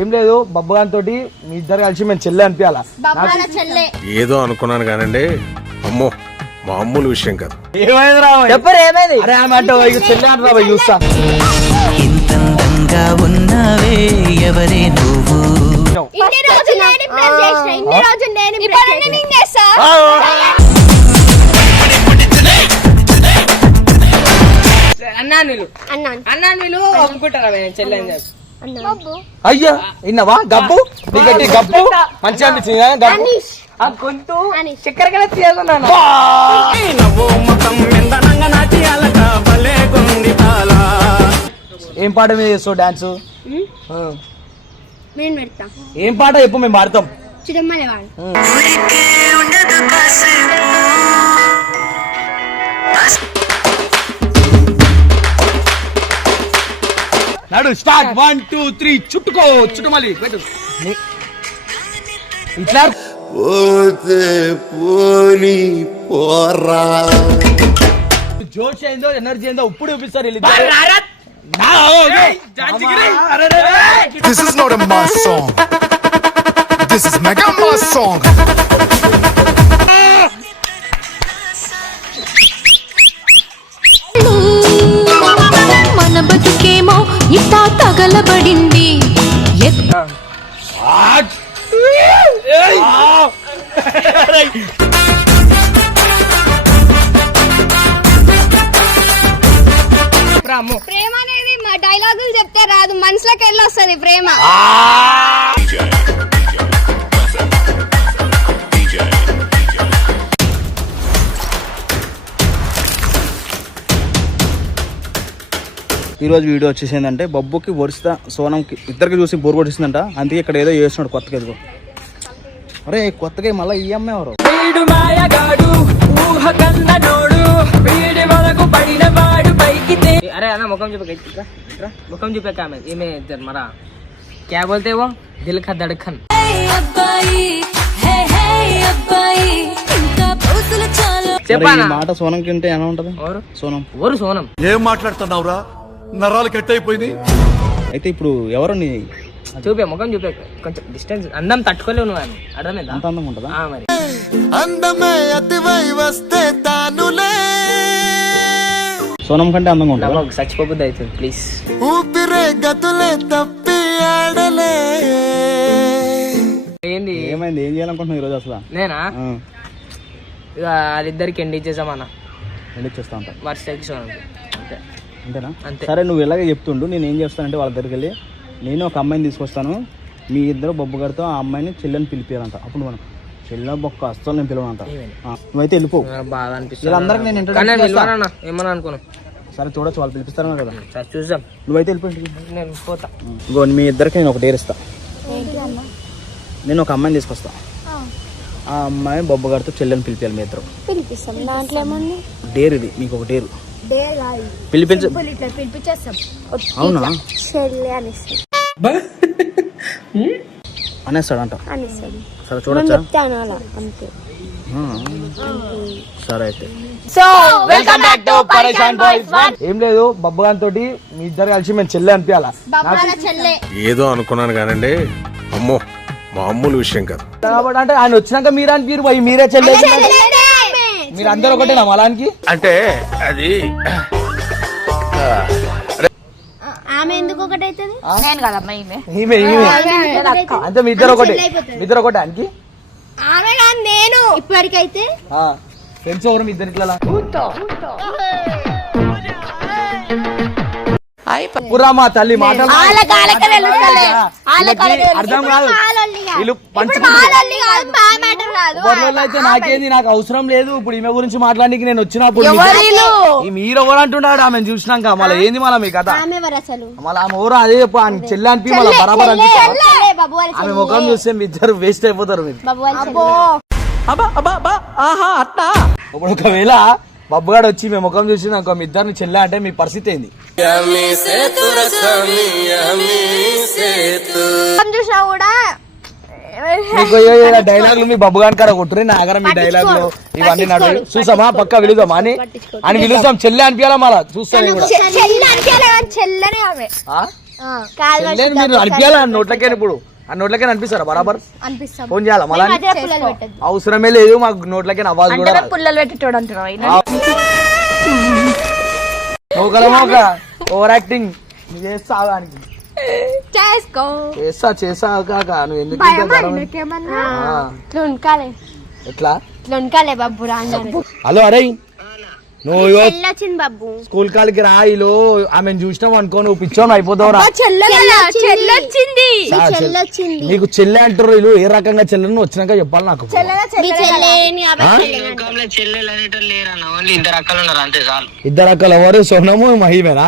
ఏం లేదు బబ్బుగాన్ తోటి మీ ఇద్దరు కలిసి మేము చెల్లె అనిపించాలా ఏదో అనుకున్నాను కానండి, అమ్మో మామూలు విషయం కాదు. ఏమైంది రా చెప్పరు ఏమైంది? అరే ఆమె అంటే చెల్లె అంటారా పోయి చూస్తా. ఇంతందంగా ఉన్నావే ఎవరే నువ్వు? అయ్యా విన్నావా గబ్బు నీకట్టి గబ్బు మంచిగా అనిపించింది గబ్బు గొంతు చక్కెర కదా తీసుకున్నాను. ఏం పాట మీద చేస్తావు డాన్స్? ఏం పాట చెప్పు మేము పాడతాం. నడు స్టార్ట్ 1 2 3 చుట్టుకో చుట్టుమలి ఇట్లా జోష్ అయిందో ఎనర్జీ అయిందో ఇప్పుడు చూపిస్తారు. This is not a mass song. This is mega mass song. మన బతుకేమో ఇట్టా తగలబడింది. ప్రేమ అనేది మా డైలాగులు చెప్తే రాదు, మనసులోకి వెళ్ళి వస్తుంది ప్రేమ. ఈరోజు వీడియో వచ్చేసి ఏంటంటే బొబ్బుకి వరుస సోనంకి ఇద్దరికి చూసి బోర్ కొట్టిస్తుందంట. అందుకే ఇక్కడ ఏదో చేస్తున్నాడు కొత్తగా. ఎదుగు అరే కొత్తగా మళ్ళీ ఈ అమ్మాయి ఎవరు? अरे ना मुखम चुप मुखम चुप में मरा क्या बोलते वो दिल का धड़कन. ఈ మాట సోనంకి ఉంటే ఎలా ఉంటది? సోనం ఓరు సోనం ఏం మాట్లాడుతున్నావురా? నరాలు కట్ అయిపోయింది. అయితే ఇప్పుడు ఎవరు నీ చూపే ముఖం చూపే కొంచెం డిస్టెన్స్ అందం తట్టుకోలేవు నువ్వు అని అర్థమైందా? అంత అందం ఉంటదా? మరి అందమే అతివై వస్తే తానులే సోనం కంటే అందంగా ఉంటదా? చచ్చిపోబుద్ది అవుతుంది ప్లీజ్. ఊపిరే గతులే తప్పి ఆడలే. ఏంది ఏమైంది? ఏం చేయాలనుకుంటున్నావు ఈరోజు అసలు? నేనా ఇక వాళ్ళిద్దరికి ఎండ్ ఇచ్చేసామన్నా. వెళ్ళిచ్చేస్తా ఉంటా వర్షకి సోనం అంతే. అంతేనా? అంతే. సరే నువ్వు ఇలాగే చెప్తుండు. నేను ఏం చేస్తానంటే వాళ్ళ దగ్గరికి వెళ్ళి నేను ఒక అమ్మాయిని తీసుకొస్తాను, మీ ఇద్దరు బొబ్బు గారితో ఆ అమ్మాయిని చెల్లెని పిలిపియాలంట. అప్పుడు మనం చెల్ల బొక్క అస్సలు నేను పిలవనంట. నువ్వైతే వెళ్ళిపో. బాగా అనిపిస్తుంది వీళ్ళందరికీ నేను ఏమన్నా అనుకున్నాను. సరే చూడొచ్చు, వాళ్ళు పిలిపిస్తాను కదా. సరే చూద్దాం. నువ్వైతే వెళ్ళిపోయి నేను పోతా. ఇంకో మీ ఇద్దరికి నేను ఒక డేర్ ఇస్తా. నేను ఒక అమ్మాయిని తీసుకొస్తా, ఆ అమ్మాయి బొబ్బు గారితో చెల్లెని పిలిపియాలి. మీ ఇద్దరు పిలిపిస్తాం. దాంట్లో ఏమన్నా డేర్ ఇది, మీకు ఒక డేరు పిలిపించేస్తాం. అవునా? అనేస్తాడంట. సరే చూడొచ్చా? సరే అయితే సో వెల్కమ్ బ్యాక్ టు పరేషాన్ బాయ్స్. ఏం లేదు బబ్బుగాన్ తోటి మీ ఇద్దరు కలిసి మేము చెల్లె అనిపించాలా. ఏదో అనుకున్నాను కానండి, అమ్మో మామూలు విషయం కాదు. కాబట్టి అంటే ఆయన వచ్చినాక మీరు అనిపిరు పోయి మీరే చెల్లె. మీరు అందరు ఒకటేనా మలానికి? అంటే అది ఆమె ఎందుకు ఒకటి అవుతుంది? అంటే మీ ఇద్దరు ఒకటే, మీ ఇద్దరు ఒకటే ఆయనకి. ఆమె కాదు నేను. ఇప్పటికైతే ఫ్రెండ్స్ ఎవరు మీ ఇద్దరు ఇట్లా? పురా మా తల్లి మాట అర్థం కాదు. వీళ్ళు అయితే నాకేంది, నాకు అవసరం లేదు. ఇప్పుడు ఈమె గురించి మాట్లాడానికి నేను వచ్చినప్పుడు మీరు ఎవరు అంటున్నాడు? ఆమె చూసినాక మళ్ళీ ఏంది మళ్ళీ మీ కథ? మళ్ళీ ఆమె ఎవరు అదే చెప్పు. ఆయన చెల్లి అనిపి మళ్ళీ బరాబర్ అనిపిస్తారు. ఆమె ముఖం చూస్తే మీ ఇద్దరు వేస్ట్ అయిపోతారు. మీరు ఇప్పుడు ఒకవేళ బబ్బుగాడు వచ్చి మేము ముఖం చూసి నాకు మీ ఇద్దరిని చెల్లె అంటే మీ పరిస్థితి ఏంది? చూసినా కూడా డైలాగులు మీ బబ్బుగాని కాడ కొట్టురే నా దగ్గర. మీ డైలాగులు ఇవన్నీ నడు చూసామా? పక్క పిలుద్దామా అని పిలుస్తాం. చెల్లె అనిపించాలా మళ్ళా చూస్తాం. చెల్లెని మీరు అనిపించాలా నోట్లకే ఇప్పుడు ఆ నోట్లకే అనిపిస్తారా బరాబర్ అనిపిస్తాం ఫోన్ చేయాలా మళ్ళీ అవసరమే లేదు మాకు నోట్లకే అవ్వాలి కూడా రాదు. పుల్లలు పెట్టేటోడు అంటున్నావు మోక ఓవర్ యాక్టింగ్ చేస్తా ఆగానికి. చేసుకో చేస్తా కాక నువ్వు ఎందుకు ఇంత గరం? ఇట్లా ఉనకాలే ఎట్లా ఇట్లా ఉనకాలే బాబు రాంగానే హలో అరే నువ్వు వచ్చింది బాబు స్కూల్ కాలికి రా ఇలో ఆమెను చూసినావు అనుకో నువ్వు పిచ్చోను అయిపోతావు రా. చెల్లొచ్చింది నీకు చెల్లె అంటారు వీళ్ళు ఏ రకంగా చెల్లెని వచ్చినాక చెప్పాలి నాకు. ఇద్దరు అక్కలు ఎవరు సోనము మహిమేనా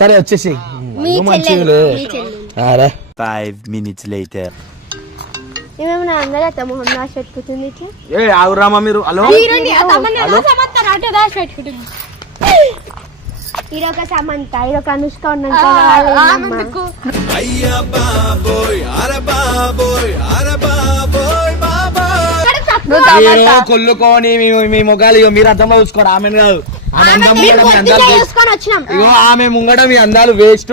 సరే వచ్చేసి మంచిగా 5 minutes later. ఏమేమన్నా అందరూ మొహం రాసి పెట్టుకుంటుంది ఇట్లా ఏ ఆగురామా మీరు హలో ఈరోక సమంత ఈరోక అనుష్క ఉన్నాక మీరు కొల్లుకొని మీ మొగాలు ఇగో మీరు అర్థంలో చూసుకోండి ఆమెను కాదు ఆమె అందం మీ అందాలు ఇగో ఆమె ముంగడ మీ అందాలు వేస్ట్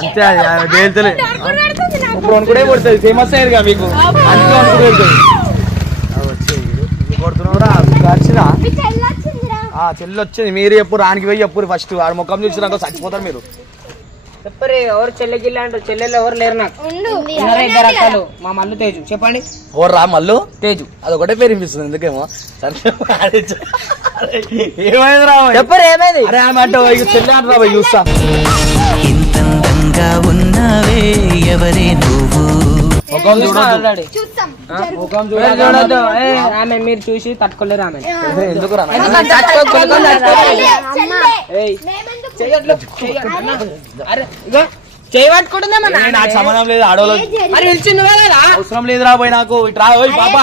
అంతే తేల్తలే ఇప్పుడు అనుకునే పడుతుంది ఫేమస్ అయ్యారుగా మీకు అందుకే అనుకునే కొడుతున్నావురా వచ్చినా చెల్లి వచ్చింది మీరు ఎప్పుడు రానికి పోయి ఎప్పుడు ఫస్ట్ ఆడ ముఖం చూసినాక చచ్చిపోతారు మీరు. చెప్పరే ఎవరు చెల్లె గిల్ల అంటారు చెల్లెలు ఎవరు లేరు నాకు ఇద్దరు అక్కలు మా మల్లు తేజు చెప్పండి ఓ రా మల్లు తేజు అదొకటే పేరు వినిపిస్తుంది ఎందుకేమో ఏమైంది రా చెప్పరు ఏమైంది అరే ఆమె అంటే చెల్లి అంటారా పోయి చూస్తా ఇంతందంగా ఉన్నావే ఎవరే నువ్వు ముఖం చూడొద్దు ముఖం చూడొద్దు ఆమె మీరు చూసి తట్టుకోలేరు ఆమె ఎందుకు రా చేయబట్టుకుంటుందా నాకు సంబంధం లేదు ఆడవాళ్ళకి మరి పిలిచింది కదా అవసరం లేదు రా పోయి నాకు ఇట్రా పాపా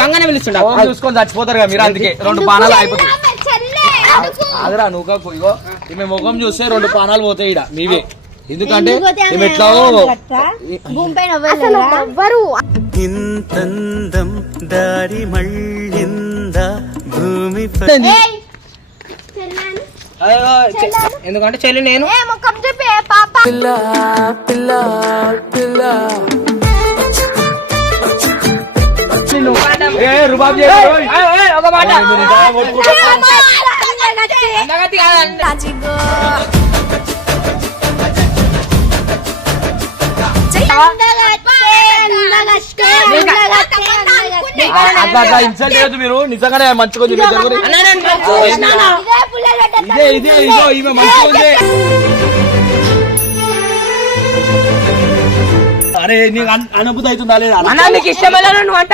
గంగనే పిలుస్తుండ ఫోన్ చూసుకొని చచ్చిపోతారు కదా మీరు అందుకే 2 పానాలు అయిపోతాయి అదిరా నువ్వు ఇగో ఈమె ముఖం చూస్తే 2 పానాలు పోతాయి ఇడ మీవే ఎందుకంటే ఈమె ఎట్లా ఇంతందం దారి మళ్ళింద భూమి ఎందుకంటే చెల్లి నేను రుబాబ్ ఒక మాట అందగతి కాదండి. అట్లా ఇన్సల్ట్ చేయొద్దు మీరు నిజంగానే మంచిగా ఉంది ఇదే ఇదే ఇదో ఈమె మంచిగా ఉంది. అరే నీకు అనుభూతి అవుతుందా లేదా నీకు ఇష్టమైన నువ్వు అంట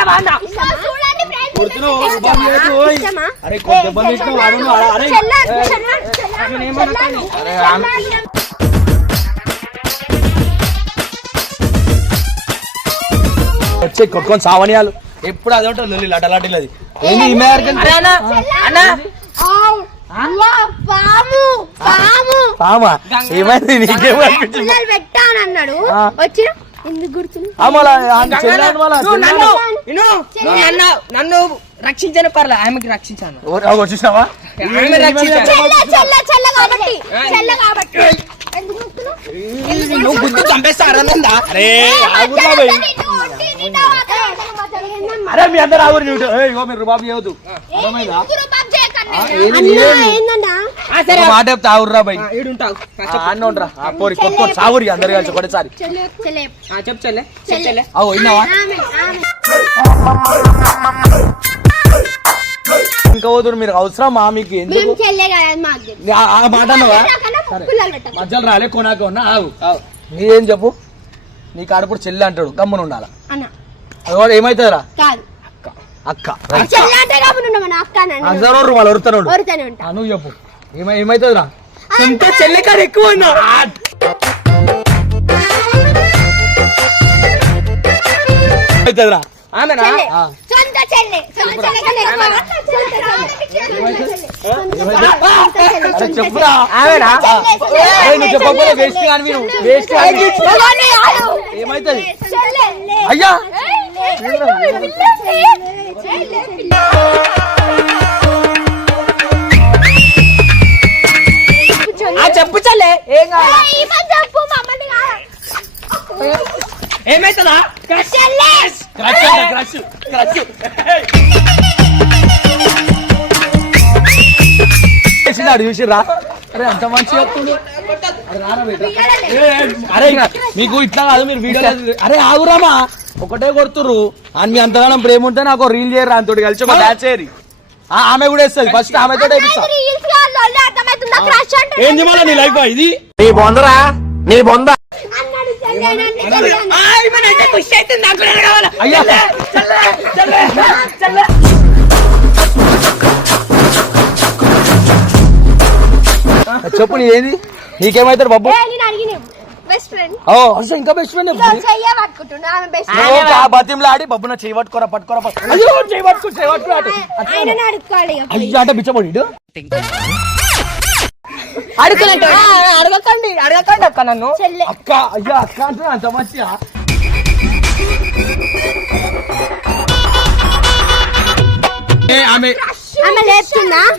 అరే కొంచెం దెబ్బలు ఇష్టం వచ్చే కొట్టుకొని సావనియాలు ఎప్పుడు అదే ఉంటుంది లొల్లి లటలాటిలది ఏంది ఈమె పామా ఏమైంది నీకేమనిపించింది పెట్టానన్నాడు వచ్చిన ఎందుకు గుర్తుంది నన్ను రక్షించని పర్లే ఆమెకి రక్షించాను వచ్చేసావా నువ్వు గుర్తు చంపేస్తారా అరే అరే మీ అందరు ఆవురు ఇగో మీరు రుబాబు చేయవద్దు మాట చెప్తా ఆవుర్రా బై అన్న ఉండరా పోరి కొట్టుకోండి సావురి అందరు కలిసి ఒకటేసారి చెప్పు చెల్లె అవు విన్నావా ఇంకా పోతురు మీరు అవసరమా మీకు ఎందుకు ఆ మాట అన్నవా మధ్యలో రాలే కొనాక ఉన్నా ఆవు నీదేం చెప్పు నీ కాడప్పుడు చెల్లి అంటాడు గమ్మున ఉండాల అది ఏమైతుందిరా అక్క అందరూ వాళ్ళు వరుతున్నాడు నువ్వు చెప్పు ఏమైతుందిరా సొంత చెల్లె కాడ ఎక్కువ అవుతుందిరా ఆమెనా చెప్పురా నువ్వు చెప్పకపోతే వేస్ట్ కానీ వేస్ట్ ఏమైతుంది అయ్యా చెప్పు చల్లే ఏం కావాలి ఏమైతుందా చూసిరా అరే అంత మంచిగా వస్తుంది. అరే మీకు ఇట్లా కాదు మీరు వీడియో అరే ఆగురామా ఒకటే కొడుతుర్రు అని మీ అంతగానం ప్రేమ ఉంటే నాకు రీల్ చేయరు అంతటి కలిసి ఒక డాన్స్ చేయరు. ఆమె కూడా వేస్తుంది ఫస్ట్ ఆమెతో ఏంది మళ్ళీ నీ లైఫ్ ఇది నీ బొందరా నీ బొంద అయ్యా చెప్పు నీ ఏది నీకేమైతారు బాబు బెస్ట్ ఫ్రెండ్ ఓ అసలు ఇంకా బెస్ట్ ఫ్రెండ్ బతింలాడి బాబు నా చేయి పట్టుకోరా పట్టుకోరా అయ్యో చేయి పట్టుకో చేయి పట్టుకో అయ్యో అంటే బిచ్చబడి అడగకండి అడగకండి అక్క నన్ను అక్క అయ్యా అక్క అంటే అంత మంచిగా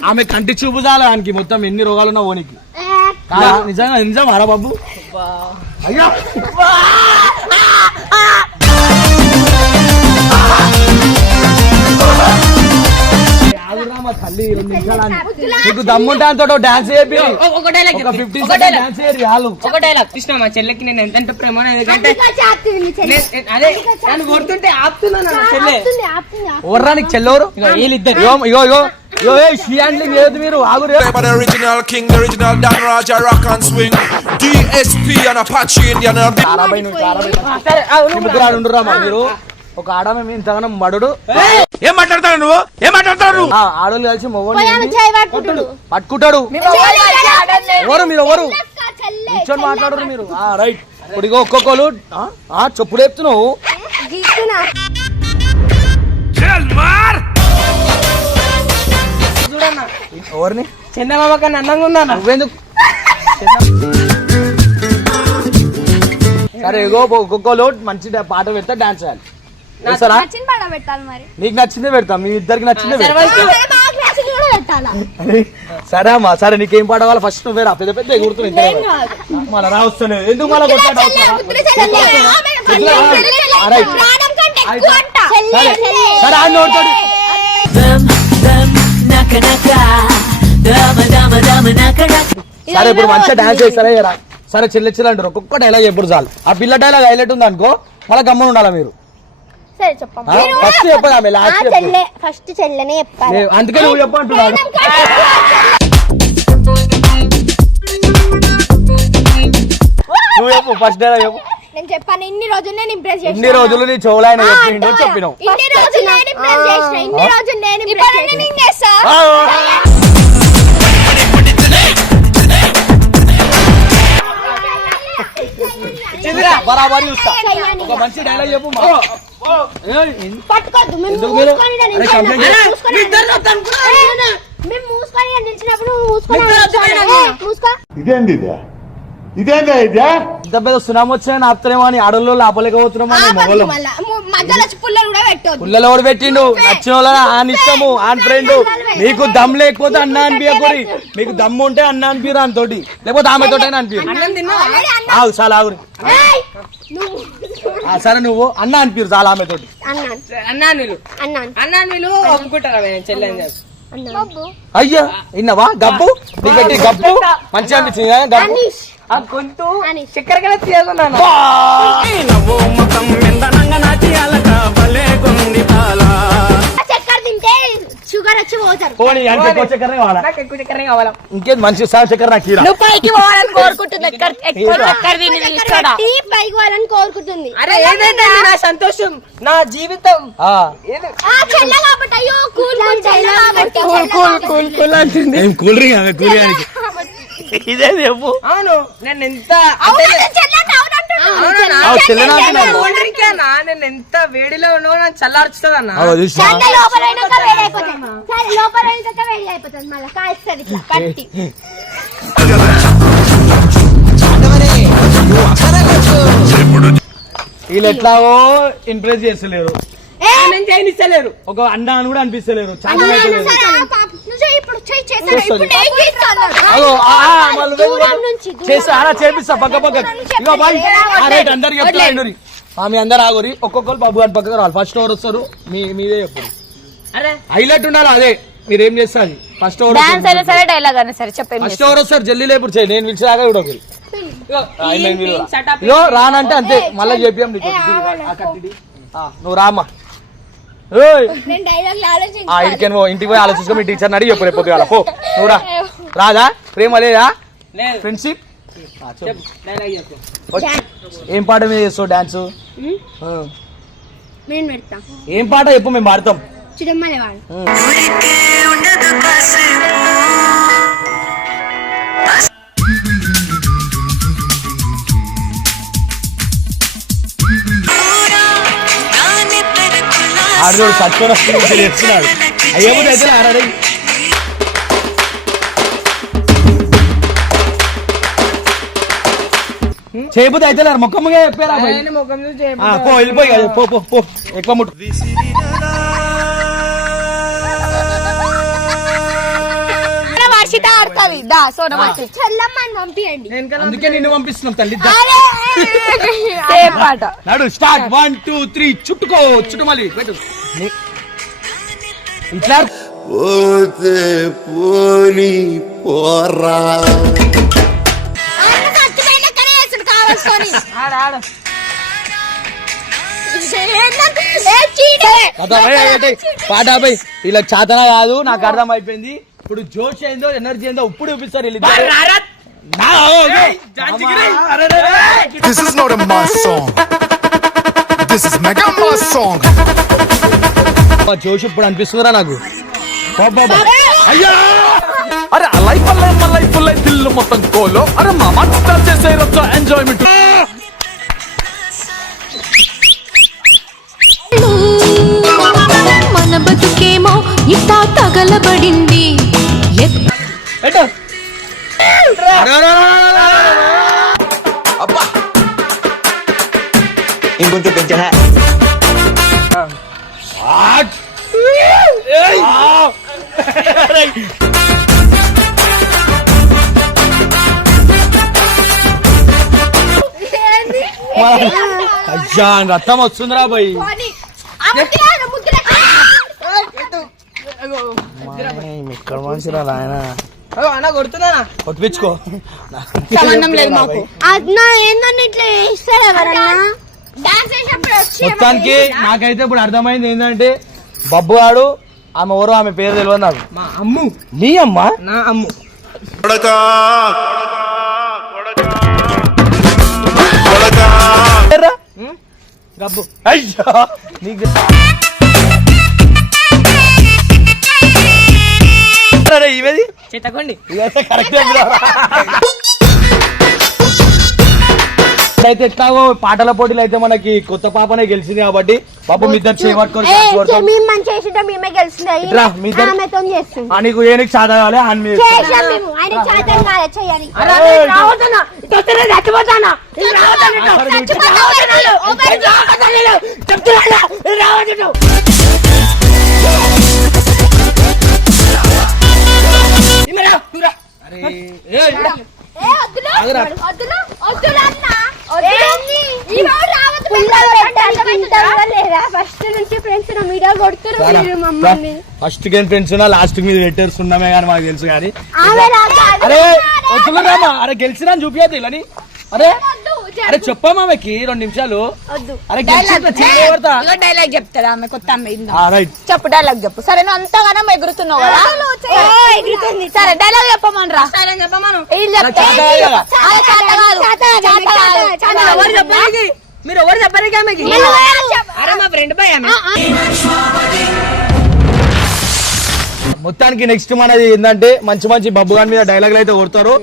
ఆమె కంటి చూపు చాలా దానికి మొత్తం ఎన్ని రోగాలున్నా ఓనికి నిజంగా నిజం ఆరా బాబు అయ్యా తల్లి 2 నిమిషాలు నీకు దమ్ముంటే అంత డాన్స్ చేపి ఒక డైలాగ్ ఒక 15 సెకండ్ డాన్స్ చేయరు చాలు. ఒక డైలాగ్ కృష్ణ మా చెల్లెకి నేను ఎంత ప్రేమ ఎందుకంటే అదే నన్ను కొడుతుంటే ఆపుతున్నాను చెల్లె ఓర్రా నీకు చెల్లెవరు వీళ్ళిద్దరు ఇగో ఇగో ఇగో హ్యాండ్లింగ్ లేదు మీరు ఆగురు The original king, the original Dan Raja rock and swing. DSP and Apache Indian. ఉండరా మీరు ఒక ఆడమే మీ ఇంతగానం మడుడు ఏం మాట్లాడతావు నువ్వు ఏం మాట్లాడతావు ఆడోళ్ళు కలిసి మొగోళ్ళు పట్టుకుంటాడు ఎవరు మీరు ఎవరు కూర్చొని మాట్లాడరు మీరు రైట్ ఇప్పుడు ఇగో ఒక్కొక్కరు చెప్పుడు చెప్తున్నావు చూడన్నా ఎవరిని చందమామ కన్నా అందంగా ఉన్నా నువ్వెందుకు సరే ఇగో ఒక్కొక్కరు మంచి పాట పెడతా డాన్స్ చేయాలి సరే నీకు నచ్చిందే పెడతాం మీ ఇద్దరికి నచ్చిందే సరే అమ్మా సరే నీకేం పాట కావాలి ఫస్ట్ నువ్వే రా పెద్ద పెద్ద ఎగురుతున్నాయి మళ్ళీ రా వస్తున్నాయి ఎందుకు మళ్ళీ సరే ఆయన నోడుతాడు సరే ఇప్పుడు మంచిగా డాన్స్ చేస్తారా సరే చెల్లె అంటారు ఒక్కొక్క డైలాగ్ ఎప్పుడు చాలు ఆ పిల్ల డైలాగ్ హైలైట్ ఉంది అనుకో మళ్ళీ గమ్మని ఉండాలా మీరు ఫస్ట్ చెప్పాలి ఫస్ట్ చెల్లెనే చెప్పాలి అందుకే నువ్వు చెప్పంటున్నాడు నువ్వు చెప్పు ఫస్ట్ డైలాగ్ చెప్పు నేను చెప్పాను ఇన్ని రోజులు నేను ఇంప్రెస్ చేసిన ఇన్ని రోజులు నీ చెవులైన చెప్పిండు చెప్పినావు ఇన్ని రోజులు నేను ఇంప్రెస్ చేసిన ఇన్ని రోజులు నేను ఇంప్రెస్ చేస్తా బరాబరి చూస్తా ఒక మంచి డైలాగ్ చెప్పు పట్టుకోద్దు మేము మూసుకొని నిలిచినప్పుడు మూసుకో ఇదేంది ఇదేందా ఇదే ఇంత పెద్ద సునామీ వచ్చాయని ఆపుతారేమో అని ఆడోళ్ళు ఆపలేకపోతున్నామో మొగలు మధ్యలో పుల్లలు కూడా పెట్టు పుల్లలో కూడా పెట్టిండు నచ్చిన వాళ్ళ ఆన్ ఇష్టము ఆన్ ఫ్రెండ్ మీకు దమ్ లేకపోతే అన్న అనిపించకూరి మీకు దమ్ము ఉంటే అన్న అనిపిరా తోటి లేకపోతే ఆమె తోటైనా అనిపించు ఆగు చాలా ఆగురి సరే నువ్వు అన్న అనిపిరు చాలా ఆమె తోటి అన్నాను ఒప్పుకుంటారా చెల్లెని అయ్యా విన్నావా గబ్బు నీకట్టి గబ్బు మంచిగా అనిపించింది గబ్బు గొంతు చక్కెర కదా తీయకున్నాను చక్కెర తింటే షుగర్ వచ్చి పోతారు పోనీ అంటే ఎక్కువ చక్కెర కావాలా నాకు ఎక్కువ చక్కెర కావాలా ఇంకేం మంచి సార్ చక్కెర నాకు ఇరా. నువ్వు పైకి పోవాలని కోరుకుంటుంది ఎక్కువ చక్కెర తిని తీసుకోడా. పైకి పోవాలని కోరుకుంటుంది అరే ఏదైతే నా సంతోషం నా జీవితం ఆ. చెల్ల కాబట్టి అయ్యో కూల్ అంటుంది ఏం కూల్ డ్రింక్ ఆమె కూల్ డ్రింక్ ఇదే చెప్పు అవును నేను ఎంత నేను ఎంత వేడిలో ఉన్నావు నాకు చల్లార్చుతుంది అన్న వీళ్ళు ఎట్లాగో ఇంప్రెస్ చేస్తలేరు నేను చేయనిస్తలేరు. ఒక అండా అని కూడా అనిపిస్తలేరు. చాతన అయితే లేదు. చేస్తా అలా చేపిస్తా పక్క పక్క. ఇగో బాయ్ రైట్ అందరికి చెప్తా. మీ అందరు ఆగురి. ఒక్కొక్కరు బాబు గారి పక్కకు రావాలి. ఫస్ట్ ఓవర్ వస్తారు మీదే చెప్పు. అరే హైలైట్ ఉండాలి. అదే మీరేం చేస్తారు ఫస్ట్ ఓవర్. డాన్స్ అయినా సరే డైలాగ్ అయినా సరే చెప్పండి. ఫస్ట్ ఓవర్ వస్తారు జల్దీ లేపుడు చేయి. నేను పిలిచిదాకా కూడా ఒకరి ఇగో రానంటే అంతే. మళ్ళీ చెప్పాం నువ్వు రామ్మా. ఇంటికి పోయి ఆలోచించుకో. మీ టీచర్ అడిగి చెప్పు రేపు పో. నువ్వు రాదా? ప్రేమ లేదా? ఫ్రెండ్షిప్? ఏం పాట మీద చేస్తావు డాన్స్? ఏం పాట చెప్పు మేము పాడతాం. ఆడోడు సత్వర చేస్తున్నాడు. అయ్యేప్పుడు అయితే ఆడాడు. చేయబుద్ది అయితే ముఖముగా చెప్పారా? పో వెళ్ళిపోయి పో పో పో. ఎక్కువ ముట్టు. వర్షిత ఆడుతుంది. దా సోనమతి అందుకే నిన్ను పంపిస్తున్నాం తల్లి. సేమ్ పాట. నాడు స్టార్ట్ 1 2 3 చుట్టుకో. చుట్టు మళ్ళీ పెట్టు. ఇట్లా పోతే పోనీ పోరా. పాట పోయి వీళ్ళకి చాతన కాదు. నాకు అర్థం అయిపోయింది. ఇప్పుడు జోష్ అయిందో ఎనర్జీ అయిందో ఇప్పుడు చూపిస్తారు. This is not a mass song. This is mega mass song. జోష్ ఇప్పుడు అనిపిస్తుందిరా నాకు. అయ్యా అరే లైఫ్ దిల్లు మొత్తం కోలో. అరే మా మంట చేసే రచ్చ ఎంజాయ్మెంట్. మన బతుకేమో ఇట్టా తగలబడింది. ఇంకొంచెం పెంచా. అయ్యా రక్తం వస్తుందిరా పోయి. ఇక్కడ మనిషిరా నాయన. అన్న కొడుతున్నా కొట్టించుకో. సంబంధం లేదు మాకు. మొత్తానికి నాకైతే ఇప్పుడు అర్థమైంది ఏంటంటే బబ్బు గాడు ఆమె ఎవరో ఆమె పేరు తెలియదు నాకు. మా అమ్ము. నీ అమ్మ? నా అమ్ము. గబ్బు. అయ్యా నీకు ఇవేది చేతకోండి. కరెక్ట్. అయితే ఎట్లాగో పాటల పోటీలు అయితే మనకి కొత్త పాపనే గెలిచింది కాబట్టి పాప మీ ఇద్దరు చేయబట్టుకొని నీకు ఏ నీకు సాధ కావాలి అని ఫస్ట్ గేమ్ ఫ్రెండ్స్ ఉన్నా లాస్ట్ మీద వెట్టర్స్ ఉన్నామే కానీ మాకు తెలుసు కానీ. అరే వద్దులేమా. అరే గెలిచినా చూపించదు ఇలాని. అరే అరే చెప్పమ్మా ఆమెకి 2 నిమిషాలు. అరే డైలాగ్ చెప్తారా ఆమె కొత్త అమ్మాయి? రైట్ చెప్పు డైలాగ్ చెప్పు. సరే నువ్వు అంతగానో ఎగురుతున్నావు కదా. సరే డైలాగ్ చెప్పమనరా. మీరు ఎవరు చెప్పారు? అరే మా ఫ్రెండ్ పై మొత్తానికి నెక్స్ట్ మనది ఏంటంటే మంచి మంచి బబ్బు గాని మీద డైలాగులు అయితే కొడతారు.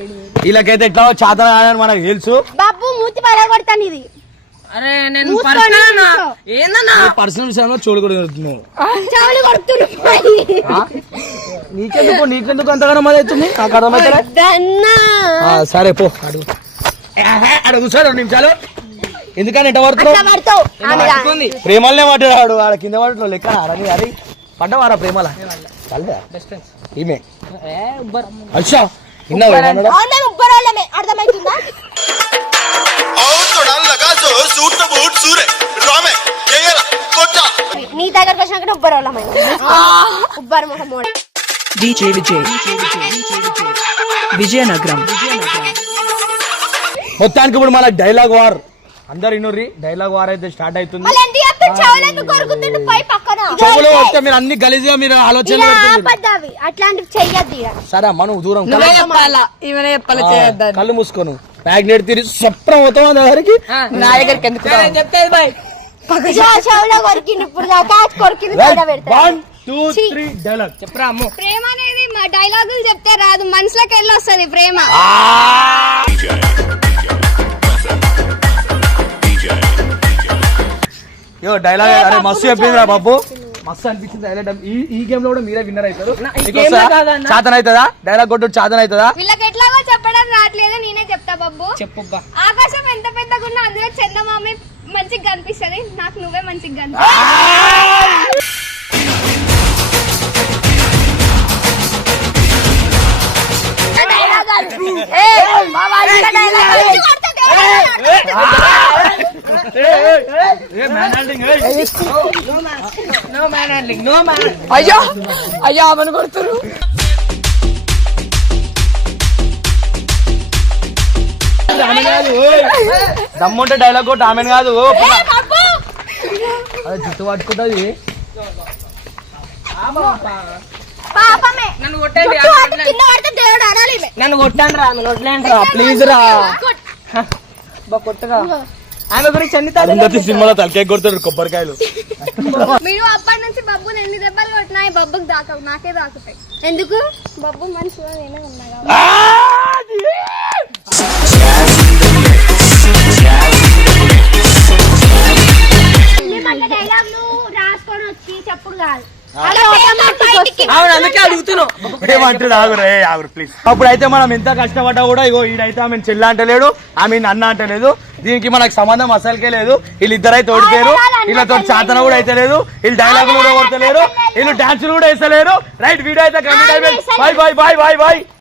వీళ్ళకైతే ఎట్లా చాత మనకు తెలుసు. బాబు మూతి పడగొడతాను ఇది. అరే నేను పర్సనల్ విషయంలో చూడు కూడా జరుగుతున్నావు. నీకెందుకు అంతగానో మళ్ళీ అవుతుంది నాకు అర్థమైతే. సరే పో అడుగు అడుగు సార్ 2 నిమిషాలు. ఎందుకని ఎట్ట పడుతున్నావు ప్రేమలనే పడ్డాడు ఆడ కింద పడుతున్నావు లెక్క అరని అరే పడ్డవారా ప్రేమల ఈమె అచ్చా అర్థమవుతుందా నీ దగ్గరకు వచ్చినాక ఉబ్బరు మొహం DJ విజయనగరం మొత్తానికి ఇప్పుడు మన డైలాగ్ వార్ అందరు ఇన్నోర్రి డైలాగ్ వార్ అయితే స్టార్ట్ అవుతుంది చెవులు వస్తే మీరు అన్ని గలీజ్గా మీరు ఆలోచన అట్లాంటివి చెయ్యద్దు సరే అమ్మ నువ్వు దూరం కళ్ళు మూసుకోను మ్యాగ్నెట్ తిరిగి సప్రం అవుతావు దగ్గరికి నా దగ్గరికి ఎందుకు చెప్తాది బాయ్ చెవులో కొరికింది ఇప్పుడు దాకా కొరికింది వన్ టూ త్రీ డైలాగ్ చెప్పరా అమ్ము ప్రేమ అనేది మా డైలాగులు చెప్తే రాదు మనసులోకి వెళ్ళి వస్తుంది ప్రేమ యో డైలాగ్ అరే మస్తు చెప్పిందిరా బాబు మస్తు అనిపించింది హైలైట్ ఈ గేమ్ లో కూడా మీరే విన్నర్ అవుతారు చాతన అవుతుందా డైలాగ్ కొట్టు చాతన అవుతుందా వీళ్ళకి ఎట్లాగో చెప్పడం రావట్లేదు నేనే చెప్తా బాబు చెప్పు ఆకాశం ఎంత పెద్దగా ఉన్నా అందులో చందమామ మంచిగా కనిపిస్తది నాకు నువ్వే మంచిగా అయ్యో అయ్యో అవను కొడుతురు దమ్ముంటే డైలాగ్ కొట్టు ఆమెను కాదు అదే జుట్టు పట్టుకుంటుంది నన్ను కొట్టండి నన్ను కొట్టండి రా నన్ను కొట్టలేండి రా ప్లీజ్ రా కొట్టగా ఆమె గురించి అన్ని సినిమాలో తలకే కొడతాడు కొబ్బరికాయలు మీరు అప్పటి నుంచి బబ్బుని ఎన్ని దెబ్బలు కొట్టినాయి బబ్బుకి దాకవు నాకే దాకుతాయి ఎందుకు బబ్బు మంచిగా నేనే ఉన్నా రాసుకొని వచ్చి చెప్పుడు కాదు అందుకే అడుగుతున్నావు ప్లీజ్ అప్పుడు అయితే మనం ఎంత కష్టపడ్డా కూడా ఇగో ఈడైతే ఆమె చెల్లి అంటలేడు ఆమె అన్న అంటలేదు దీనికి మనకు సంబంధం అసలుకే లేదు వీళ్ళిద్దరైతే ఓడిపోయారు వీళ్ళతో చాతన కూడా అయితే లేదు వీళ్ళు డైలాగులు కూడా కొడతలేరు వీళ్ళు డాన్సులు కూడా వేస్తలేరు రైట్ వీడియో అయితే కంప్లీట్ అయిపోయింది bye bye bye bye bye